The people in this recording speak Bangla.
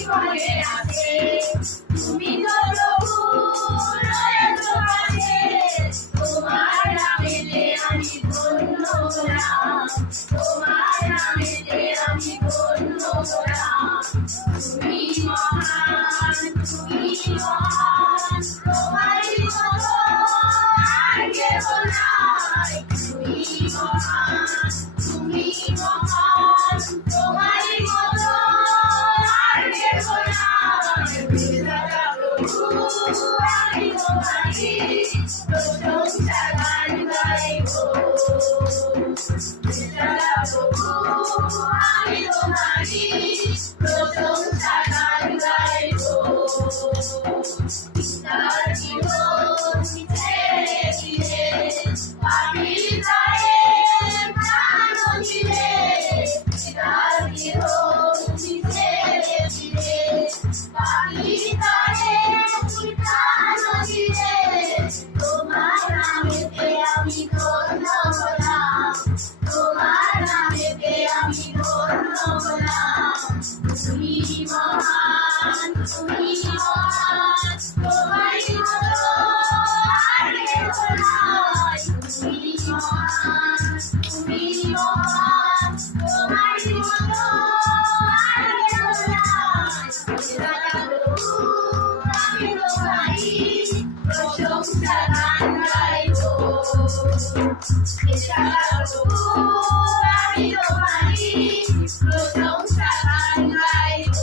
জীবনে আছে। তুমি তো প্রভু রয়েছ কাছে, তোমার নামেতে আমি ধন্য হলাম, তোমার নামেতে আমি ধন্য হলাম। তুমি মহান, তুমি মহান, তোমারই মতো আর কেহ নাই। তুমি মহান, তুমি মহান, তোমারই মতো আর কেহ নাই। বিধাতা প্রভু আমি তোমারই প্রশংসা গান গাইব। বিধাতা প্রভু আমি তোমারই প্রশংসা গান গাইব। তার জীবন ছেড়ে দিলে, পাপীর গায়ে প্রাণ দিলে। তার জীবন ছেড়ে দিলে, পাপীর গায়ে প্রাণ দিলে। তোমার নামেতে আমি ধন্য হলাম, তোমার নামেতে আমি ধন্য হলাম। তুমি মহান, তুমি মহান, তোমারই মতো আর কেহ নাই। তুমি মহান, তুমি মহান, তোমারই মতো আর কেহ নাই। বিধাতা প্রভু আমি তোমারই প্রশংসা গান গাইব। বিধাতা প্রভু আমি তোমারই প্রশংসা গান গাইব।